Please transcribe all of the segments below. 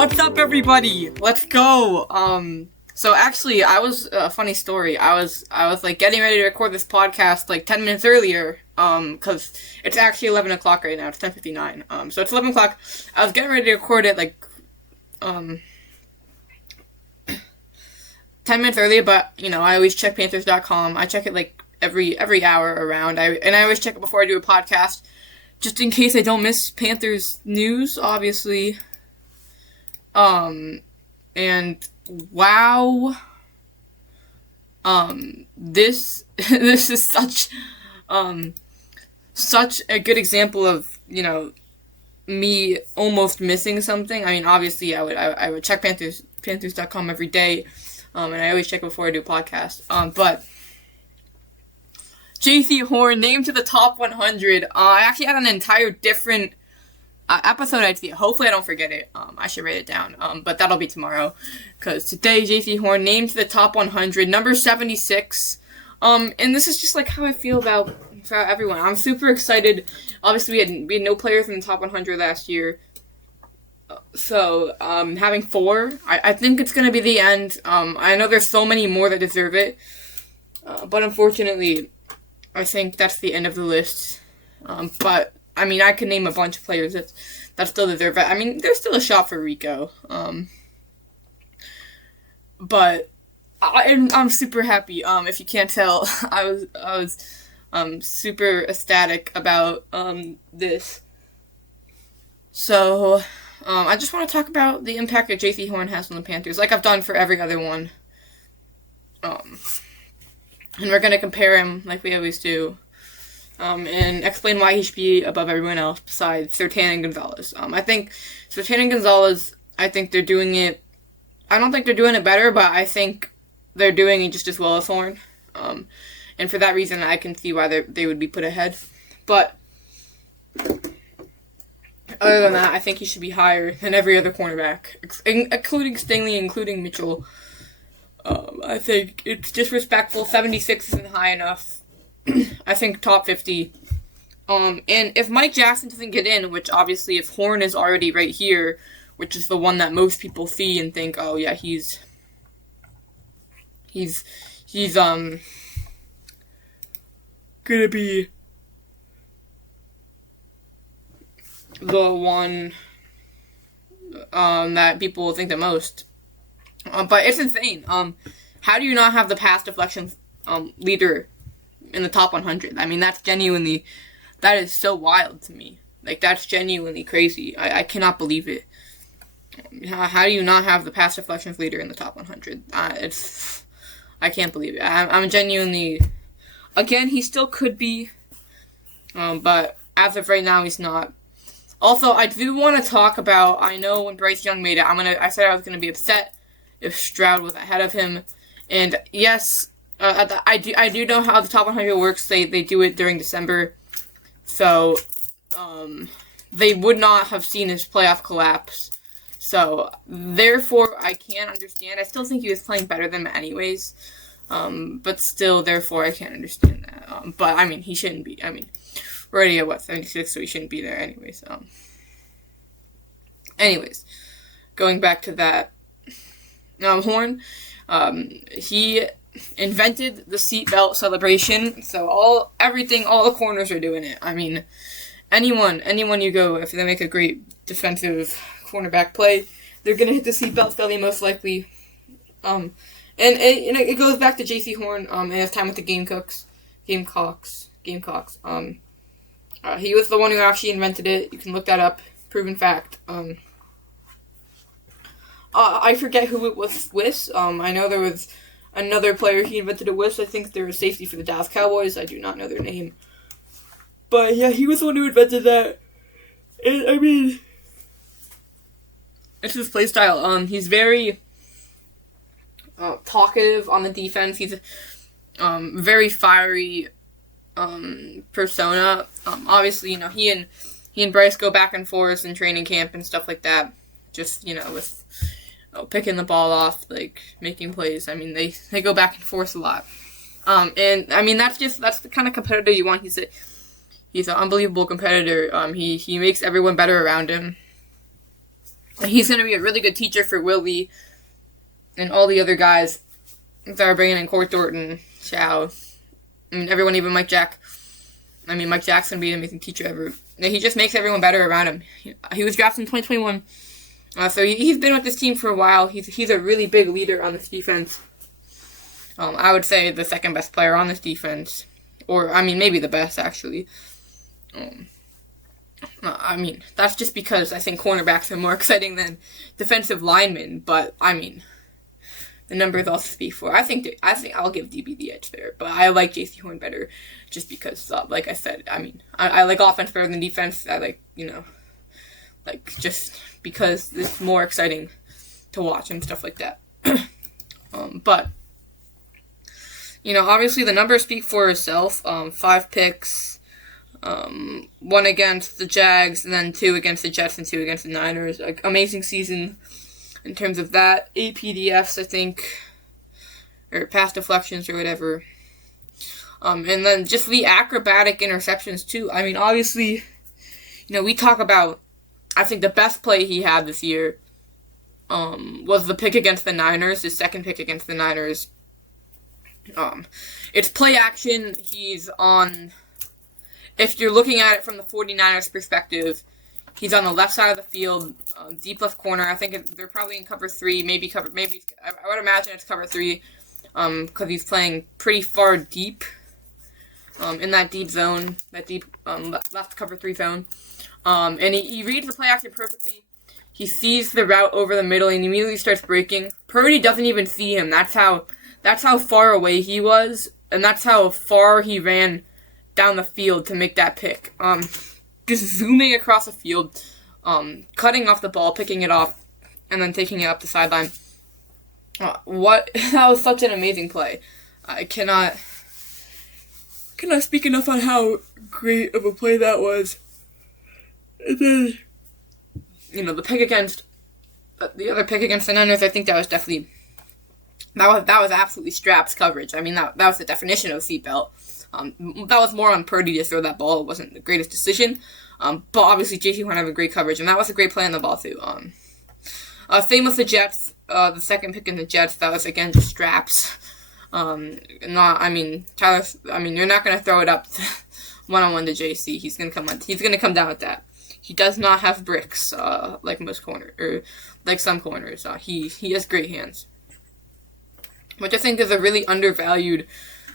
What's up, everybody? Let's go. So actually, funny story. I was like getting ready to record this podcast like 10 minutes earlier. Cause it's actually 11 o'clock right now. It's 10:59. So it's 11 o'clock. I was getting ready to record it like, 10 minutes earlier, but you know, I always check Panthers.com. I check it like every hour around. I always check it before I do a podcast, just in case I don't miss Panthers news, obviously. And wow, this is such a good example of, you know, me almost missing something. I mean, obviously I would check Panthers.com every day, and I always check before I do a podcast. But J.C. Horn named to the top 100. I actually had an entire different episode idea. Hopefully I don't forget it. I should write it down. But that'll be tomorrow. Because today, J.C. Horn named to the top 100, number 76. And this is just like how I feel about everyone. I'm super excited. Obviously, we had no players in the top 100 last year. So, having 4, I think it's going to be the end. I know there's so many more that deserve it. But unfortunately, I think that's the end of the list. But I mean, I could name a bunch of players that still deserve it. I mean, there's still a shot for Rico. But I'm super happy. If you can't tell, I was super ecstatic about this. So I just want to talk about the impact that J.C. Horn has on the Panthers, like I've done for every other one. And we're gonna compare him like we always do. And explain why he should be above everyone else besides Surtain and Gonzalez. I think Surtain and Gonzalez, I think they're doing it. I don't think they're doing it better, but I think they're doing it just as well as Horn. And for that reason, I can see why they would be put ahead. But other than that, I think he should be higher than every other cornerback, including Stingley, including Mitchell. I think it's disrespectful. 76 isn't high enough. I think top 50. And if Mike Jackson doesn't get in, which obviously if Horn is already right here, which is the one that most people see and think, oh yeah, he's gonna be the one that people think the most. But it's insane. How do you not have the pass deflection leader in the top 100? I mean, that is so wild to me. Like, that's genuinely crazy. I cannot believe it. How do you not have the pass deflections leader in the top 100? I can't believe it. I'm genuinely, again, he still could be, but as of right now, he's not. Also, I do want to talk about, I know when Bryce Young made it, I said I was going to be upset if Stroud was ahead of him, and yes, I do know how the top 100 works. They do it during December, so they would not have seen his playoff collapse. So therefore, I can't understand. I still think he was playing better than him anyways, but still, therefore, I can't understand that. But I mean, he shouldn't be. I mean, we're already at 76, so he shouldn't be there anyways. Anyways, going back to that, Horn, he invented the seatbelt celebration, so all the corners are doing it. I mean, anyone you go, if they make a great defensive cornerback play, they're gonna hit the seatbelt fairly most likely. And it goes back to J.C. Horn, and his time with the Gamecocks. He was the one who actually invented it. You can look that up, proven fact. I forget who it was with. I know there was another player he invented it with. I think they were safety for the Dallas Cowboys. I do not know their name. But yeah, he was the one who invented that. And, I mean, it's his play style. He's very talkative on the defense. He's very fiery persona. Obviously, you know, he and Bryce go back and forth in training camp and stuff like that. Just, you know, with picking the ball off, like, making plays. I mean, they go back and forth a lot. And, I mean, that's the kind of competitor you want. He's an unbelievable competitor. He makes everyone better around him. He's going to be a really good teacher for Willie and all the other guys that are bringing in Court Thornton, Chow, I mean, everyone, even Mike Jack. I mean, Mike Jack's going to be an amazing teacher ever. He just makes everyone better around him. He was drafted in 2021, so he's been with this team for a while. He's a really big leader on this defense. I would say the second best player on this defense. Or, I mean, maybe the best, actually. I mean, that's just because I think cornerbacks are more exciting than defensive linemen. But, I mean, the numbers also speak for. I think I'll give DB the edge there. But I like JC Horn better just because, like I said, I mean, I like offense better than defense. I like, just because it's more exciting to watch and stuff like that. But, obviously the numbers speak for itself. 5 picks, 1 against the Jags, and then 2 against the Jets and 2 against the Niners. Like, amazing season in terms of that. 8 PDFs, I think, or pass deflections or whatever. And then just the acrobatic interceptions too. I mean, obviously, we talk about, I think the best play he had this year was the pick against the Niners, his second pick against the Niners. It's play action. He's on, if you're looking at it from the 49ers perspective, he's on the left side of the field, deep left corner. I think they're probably in cover 3, maybe I would imagine it's cover 3, because he's playing pretty far deep, in that deep zone, that deep, left cover 3 zone. And he reads the play action perfectly. He sees the route over the middle and immediately starts breaking. Purdy doesn't even see him. That's how far away he was, and that's how far he ran down the field to make that pick. Just zooming across the field, cutting off the ball, picking it off, and then taking it up the sideline. That was such an amazing play. I cannot speak enough on how great of a play that was. And then, the pick against the other pick against the Niners, I think that was definitely that was absolutely straps coverage. I mean, that was the definition of a seatbelt. That was more on Purdy to throw that ball. It wasn't the greatest decision. But obviously JC Horn having great coverage, and that was a great play on the ball too. Same with the Jets. The second pick in the Jets, that was again just straps. Tyler. You're not gonna throw it up one-on-one to JC. He's gonna come down with that. He does not have bricks, like most corners, or like some corners. He has great hands, which I think is a really undervalued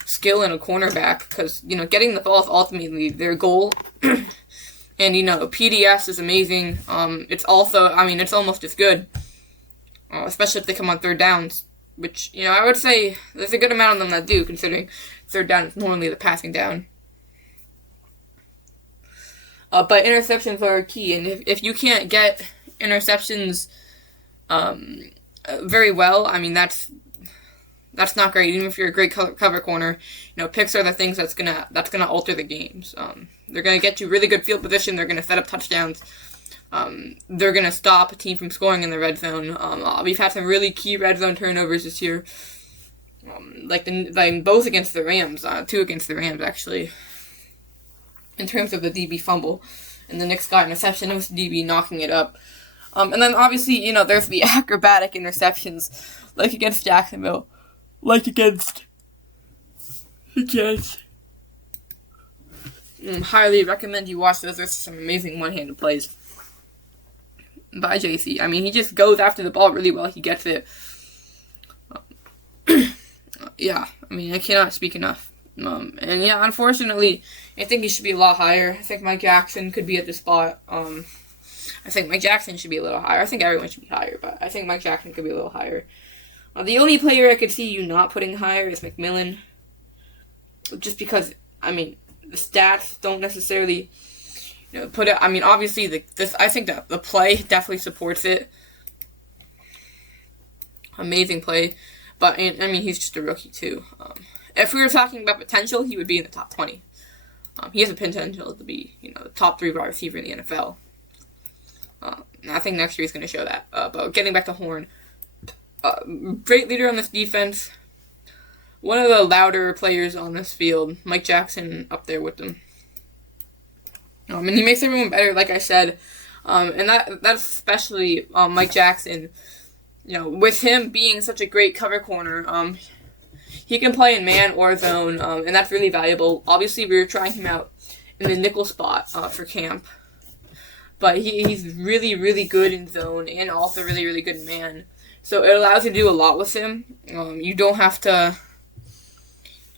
skill in a cornerback, because, getting the ball is ultimately their goal. And, PDS is amazing. It's also, it's almost as good, especially if they come on third downs, which, I would say there's a good amount of them that do, considering third down is normally the passing down. But interceptions are key, and if you can't get interceptions very well, that's not great. Even if you're a great cover corner, picks are the things that's gonna alter the games. They're gonna get you really good field position. They're gonna set up touchdowns. They're gonna stop a team from scoring in the red zone. We've had some really key red zone turnovers this year, like both against the Rams, 2 against the Rams actually. In terms of the DB fumble, and the Knicks got an interception. It was the DB knocking it up. And then obviously, there's the acrobatic interceptions, like against Jacksonville. Like against the Jets. Highly recommend you watch those. There's some amazing one-handed plays by JC. He just goes after the ball really well. He gets it. I cannot speak enough. Unfortunately, I think he should be a lot higher. I think Mike Jackson could be at the spot. I think Mike Jackson should be a little higher. I think everyone should be higher, but I think Mike Jackson could be a little higher. The only player I could see you not putting higher is McMillan. Just because, the stats don't necessarily, put it. Obviously, I think that the play definitely supports it. Amazing play. But, he's just a rookie, too. If we were talking about potential, he would be in the top 20. He has a potential to be, the top 3 wide receiver in the NFL. I think next year he's going to show that. But getting back to Horn, great leader on this defense. One of the louder players on this field. Mike Jackson up there with them. And he makes everyone better, like I said. And that's especially Mike Jackson. With him being such a great cover corner, he can play in man or zone, and that's really valuable. Obviously, we were trying him out in the nickel spot for camp, but he's really, really good in zone and also really, really good in man. So it allows you to do a lot with him. You don't have to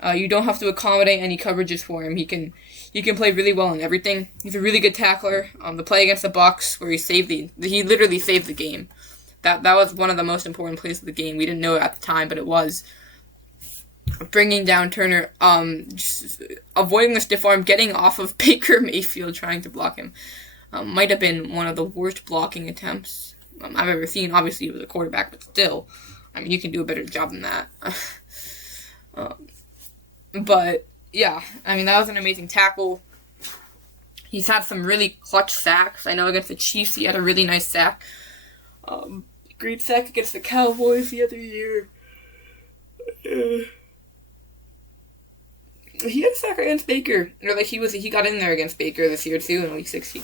accommodate any coverages for him. He can play really well in everything. He's a really good tackler. The play against the Bucs where he literally saved the game. That was one of the most important plays of the game. We didn't know it at the time, but it was. Bringing down Turner, just avoiding the stiff arm, getting off of Baker Mayfield, trying to block him. Might have been one of the worst blocking attempts I've ever seen. Obviously, he was a quarterback, but still, you can do a better job than that. But, yeah, that was an amazing tackle. He's had some really clutch sacks. I know against the Chiefs, he had a really nice sack. Great sack against the Cowboys the other year. He had a sack against Baker. He got in there against Baker this year too in Week 16.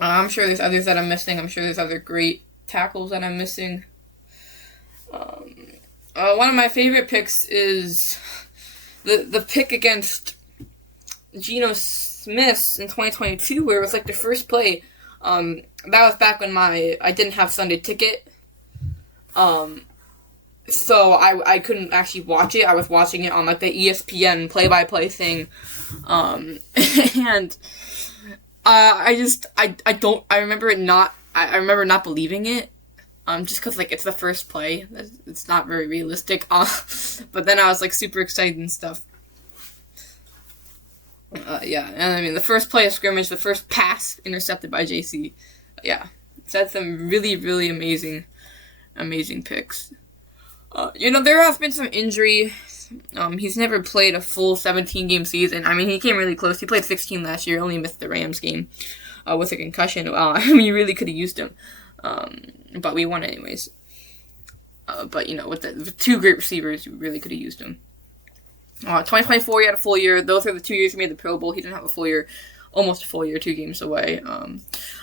I'm sure there's others that I'm missing. I'm sure there's other great tackles that I'm missing. One of my favorite picks is the pick against Geno Smith in 2022, where it was the first play. That was back when I didn't have Sunday Ticket. So I couldn't actually watch it. I was watching it on the ESPN play-by-play thing. And I remember not believing it. Just because it's the first play. It's not very realistic. But then I was super excited and stuff. Yeah, and the first play of scrimmage, the first pass intercepted by JC. Yeah, it's had some really, really amazing picks. There has been some injury. He's never played a full 17-game season. He came really close. He played 16 last year, only missed the Rams game with a concussion. We really could have used him. But we won anyways. But, with the two great receivers, we really could have used him. 2024, he had a full year. Those are the 2 years he made the Pro Bowl. He didn't have a full year. Almost a full year, 2 games away. And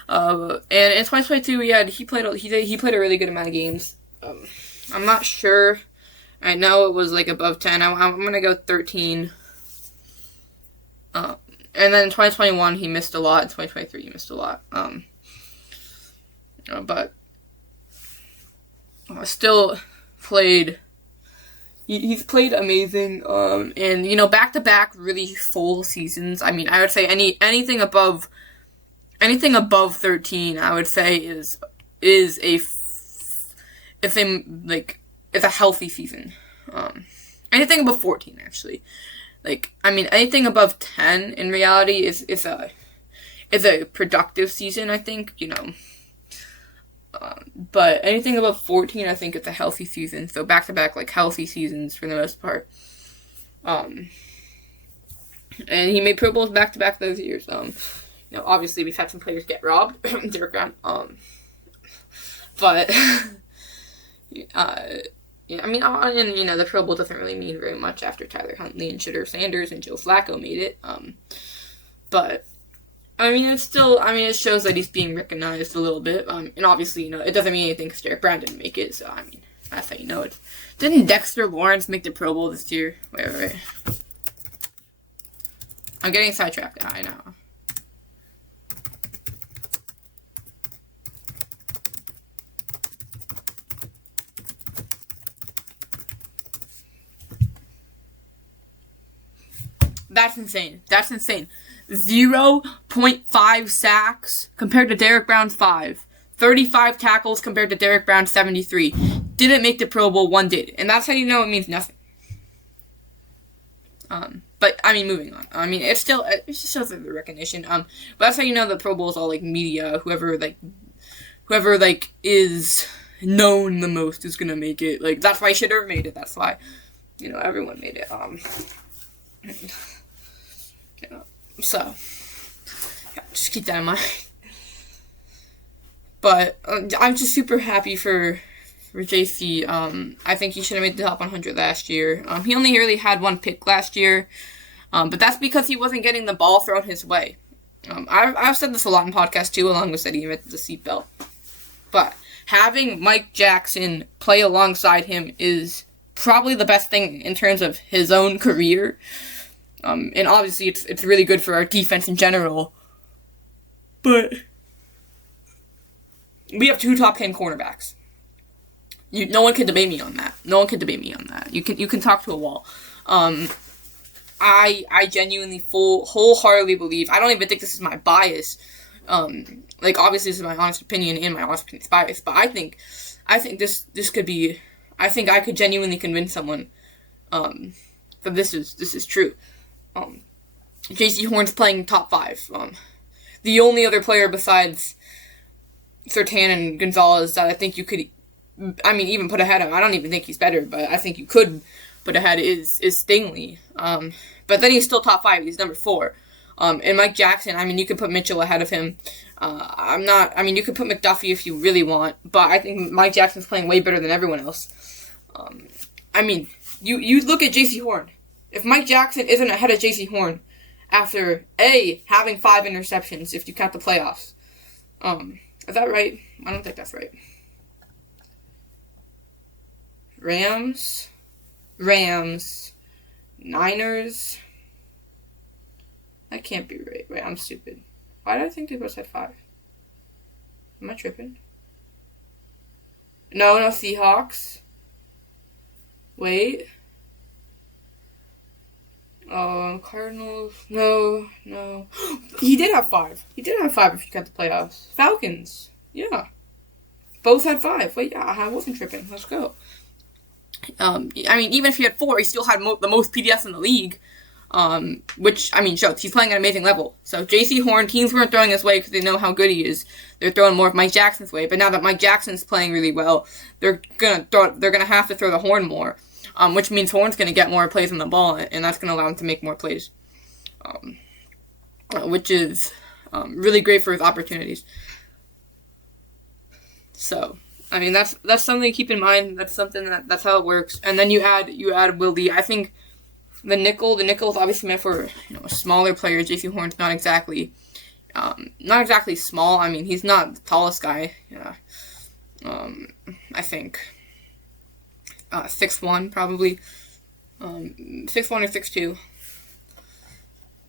in 2022, he played a really good amount of games. I'm not sure. I know it was above 10. I'm going to go 13. And then in 2021, he missed a lot. In 2023, he missed a lot. But still played. He's played amazing. And back-to-back really full seasons. I would say anything above 13, I would say is it's a healthy season. Anything above 14, actually. Anything above 10 in reality is a productive season, I think, but anything above 14, I think it's a healthy season. So back-to-back, healthy seasons for the most part. And he made Pro Bowls back-to-back those years. Obviously we've had some players get robbed. Derek Brown. But the Pro Bowl doesn't really mean very much after Tyler Huntley and Shedeur Sanders and Joe Flacco made it. But it's still, it shows that he's being recognized a little bit. And obviously, it doesn't mean anything because Derek Brown didn't make it. So, that's how you know it. Didn't Dexter Lawrence make the Pro Bowl this year? Wait. I'm getting sidetracked. I know. That's insane. 0.5 sacks compared to Derek Brown's 5. 35 tackles compared to Derek Brown's 73. Didn't make the Pro Bowl, one did. And that's how you know it means nothing. But, moving on. It just shows the recognition. But that's how you know the Pro Bowl is all, media. Whoever is known the most is gonna make it. That's why Shedeur made it. That's why, everyone made it. So, yeah, just keep that in mind. But I'm just super happy for JC. I think he should have made the top 100 last year. He only really had one pick last year, but that's because he wasn't getting the ball thrown his way. I've said this a lot in podcasts too, along with setting him at the seatbelt. But having Mike Jackson play alongside him is probably the best thing in terms of his own career. And obviously it's really good for our defense in general. But we have 2 top 10 cornerbacks. No one can debate me on that. You can talk to a wall. I genuinely wholeheartedly believe, I don't even think this is my bias. Obviously this is my honest opinion, and my honest opinion is biased, but I think this could be, I think I could genuinely convince someone, that this is true. J.C. Horn's playing top 5. The only other player besides Surtain and Gonzalez that I think you could, even put ahead of him, I don't even think he's better, but I think you could put ahead is Stingley. But then he's still top 5. He's number 4. And Mike Jackson, you could put Mitchell ahead of him. You could put McDuffie if you really want, but I think Mike Jackson's playing way better than everyone else. You look at J.C. Horn. If Mike Jackson isn't ahead of J.C. Horn after, having 5 interceptions, if you count the playoffs. Is that right? I don't think that's right. Rams, Niners. That can't be right. Wait, I'm stupid. Why did I think they both had 5? Am I tripping? No, Seahawks. Wait. Cardinals. No. He did have 5. He did have 5 if you count the playoffs. Falcons. Yeah. Both had 5. Wait, yeah, I wasn't tripping. Let's go. Even if he had 4, he still had the most PDFs in the league. Which shows he's playing at an amazing level. So J.C. Horn, teams weren't throwing his way because they know how good he is. They're throwing more of Mike Jackson's way. But now that Mike Jackson's playing really well, they're gonna have to throw the Horn more. Which means Horn's gonna get more plays on the ball, and that's gonna allow him to make more plays. Which is really great for his opportunities. So that's something to keep in mind. That's something that's how it works. And then you add Willie. I think the nickel is obviously meant for a smaller player. J.C. Horn's not exactly small. He's not the tallest guy. I think 6'1" probably, 6'1" or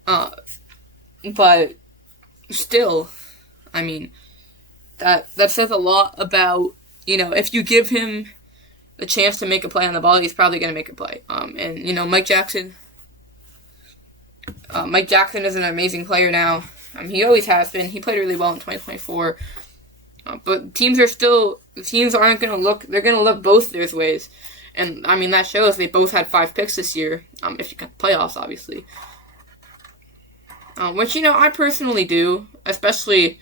6'2". But still, that says a lot about if you give him the chance to make a play on the ball, he's probably going to make a play. Mike Jackson. Mike Jackson is an amazing player now. He always has been. He played really well in 2024. But teams aren't going to look. They're going to look both their ways, and that shows they both had 5 picks this year. If you count the playoffs, obviously. Which I personally do, especially.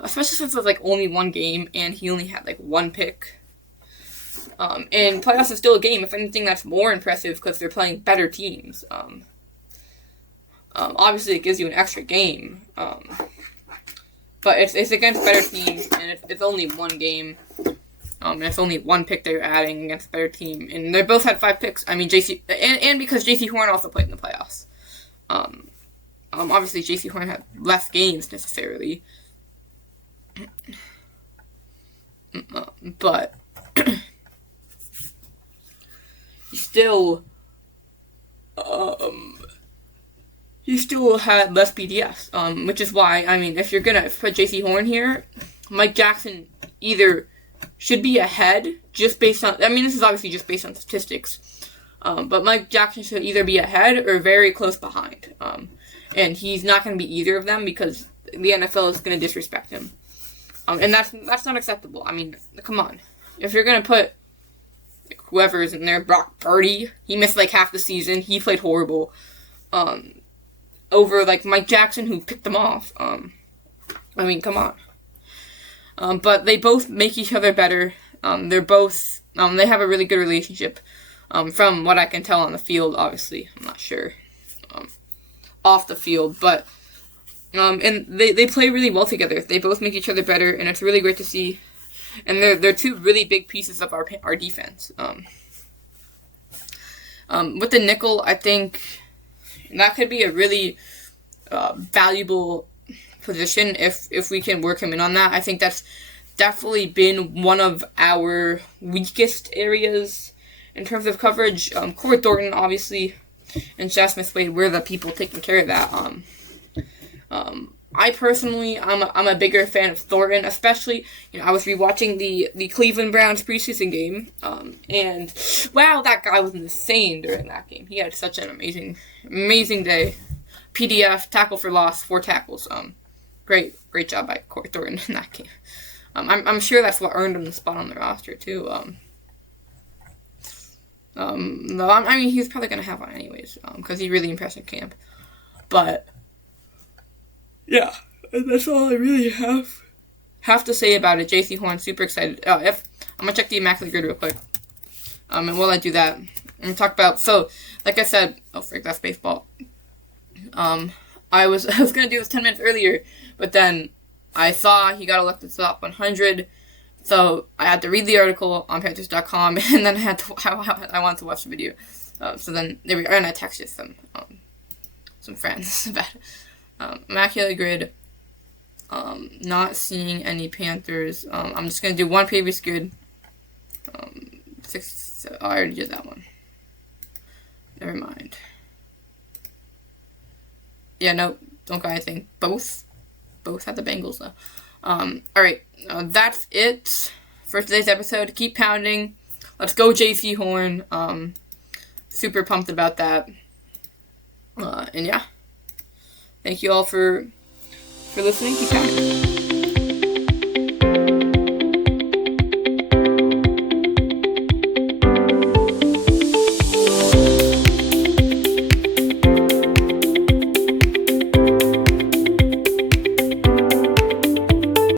Especially since it was only 1 game and he only had 1 pick. And playoffs is still a game. If anything, that's more impressive because they're playing better teams. Obviously, it gives you an extra game. But it's against better teams, and it's only 1 game. And it's only 1 pick that you're adding against a better team. And they both had 5 picks. And because J.C. Horn also played in the playoffs. Obviously, J.C. Horn had less games necessarily. But he still had less PDFs, which is why, if you're gonna put J.C. Horn here, Mike Jackson either should be ahead, just based on, this is obviously just based on statistics, but Mike Jackson should either be ahead or very close behind, and he's not going to be either of them because the NFL is going to disrespect him. And that's not acceptable. Come on. If you're going to put whoever is in there, Brock Purdy, he missed half the season. He played horrible. Over Mike Jackson, who picked them off. Come on. But they both make each other better. They're both, they have a really good relationship. From what I can tell on the field, obviously. I'm not sure. Off the field, but and they play really well together. They both make each other better, and it's really great to see. And they're 2 really big pieces of our defense. With the nickel, I think And that could be a really valuable position if we can work him in on that. I think that's definitely been one of our weakest areas in terms of coverage. Corey Thornton, obviously, and Jeff Smith-Wade, we're the people taking care of that. I personally, I'm a bigger fan of Thornton, especially, I was rewatching the Cleveland Browns preseason game, and wow, that guy was insane during that game. He had such an amazing day. PDF, tackle for loss, 4 tackles. Great job by Corey Thornton in that game. I'm sure that's what earned him the spot on the roster too. No, I mean, he's probably gonna have one anyways, because he really impressed in camp. But yeah, that's all I really have to say about it. JC Horn, super excited. I'm gonna check the Immaculate Grid real quick. And while I do that, I'm gonna talk about. So, like I said, that's baseball. I was gonna do this 10 minutes earlier, but then I saw he got elected to the top 100, so I had to read the article on Panthers.com, and then I wanted to watch the video. So then there we go, and I texted some friends about it. Immaculate Grid. Not seeing any Panthers. I'm just gonna do one previous grid. I already did that one. Never mind. Yeah, no, don't got anything. Both had the Bengals though. Alright, that's it for today's episode. Keep pounding. Let's go JC Horn. Super pumped about that. And yeah. Thank you all for listening. Keep pounding.